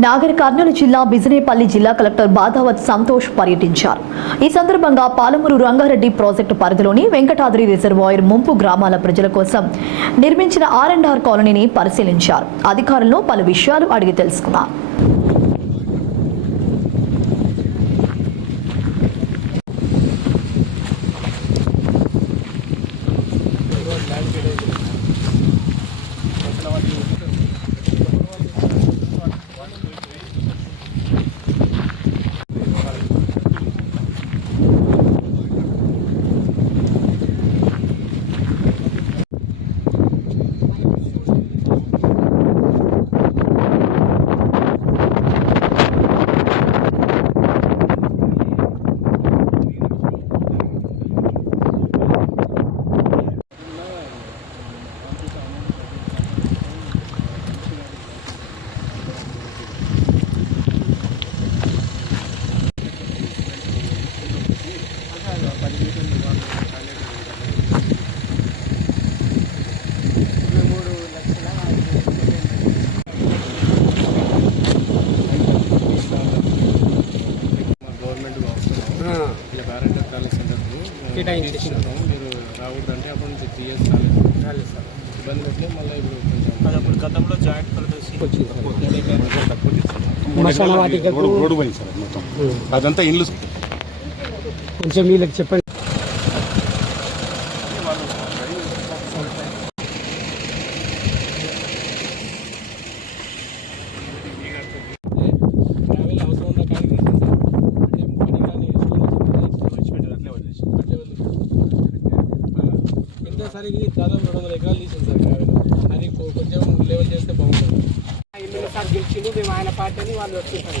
నాగర్ కర్నూలు జిల్లా బిజినేపల్లి జిల్లా కలెక్టర్ బాధావత్ సంతోష్ పర్యటించారు. ఈ సందర్భంగా పాలమూరు రంగారెడ్డి ప్రాజెక్టు పరిధిలోని వెంకటాద్రి రిజర్వాయర్ ముంపు గ్రామాల ప్రజల కోసం నిర్మించిన R&R కాలనీని పరిశీలించారు. అధికారులను పలు విషయాలు అడిగి తెలుసుకున్నారు. మీరు రావద్దంటే అప్పటి నుంచి 3 years రాలేదు సార్. ఇబ్బంది పెట్టి మళ్ళీ ఇప్పుడు కొంచెం అప్పుడు గతంలో జాయింట్ రోడ్డు పోయింది సార్ మొత్తం. అదంతా ఇల్లు కొంచెం వీళ్ళకి చెప్పండి. సరే ఇది దాదాపు 200 ఎకరాలు తీసింది సార్ గ్రావెల్. అది కొంచెం లెవెల్ చేస్తే బాగుంటుంది. ఎమ్మెల్యే సార్ గెలిచిండు, మేము ఆయన పార్టీని వాళ్ళు వచ్చేసారు.